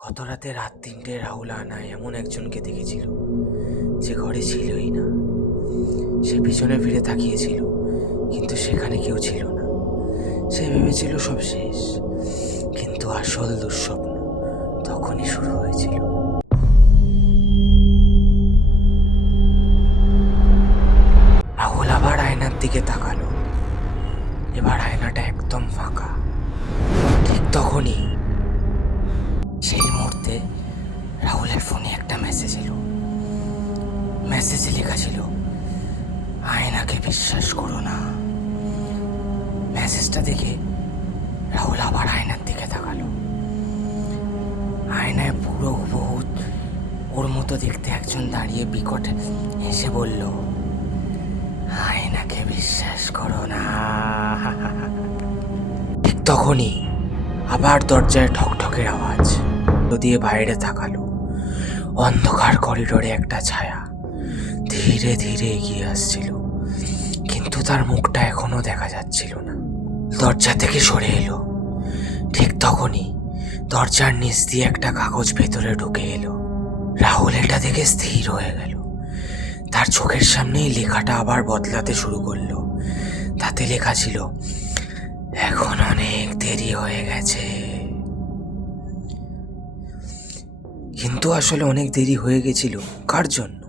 গত রাতে রাত 3টে রাহুল আয়নায় এমন একজনকে দেখেছিল যে ঘরে ছিলই না। সে পিছনে ফিরে তাকিয়েছিল, কিন্তু সেখানে কেউ ছিল না। সে ভেবেছিল সব শেষ, কিন্তু আসল দুঃস্বপ্ন তখনই শুরু হয়েছিল। রাহুল আবার আয়নার দিকে তাকালো। এবার আয়নাটা একদম ফাঁকা। ঠিক তখনই সেই মুহূর্তে রাহুলের ফোনে একটা মেসেজ এলো। মেসেজে লেখা ছিল, আয়নাকে বিশ্বাস করো না। মেসেজটা দেখে রাহুল আবার আয়নার দিকে তাকালো। আয়নায় পুরো হুবহু ওর মতো দেখতে একজন দাঁড়িয়ে বিকট হেসে বলল, আয়নাকে বিশ্বাস করো না। ঠিক তখনই আবার দরজায় ঠকঠকের আওয়াজ দিয়ে বাইরে তাকালো। অন্ধকার করিডোরে একটা ছায়া ধীরে ধীরে এগিয়ে আসছিল, কিন্তু তার মুখটা এখনো দেখা যাচ্ছিল না। দরজা থেকে সরে এলো। ঠিক তখনই দরজার নিচ দিয়ে একটা কাগজ ভেতরে ঢুকে এলো। রাহুল এটা দেখে স্থির হয়ে গেল। তার চোখের সামনেই লেখাটা আবার বদলাতে শুরু করলো। তাতে লেখা ছিল, এখন অনেক দেরি হয়ে গেছে। কিন্তু আসলে অনেক দেরি হয়ে গেছিল কার জন্য?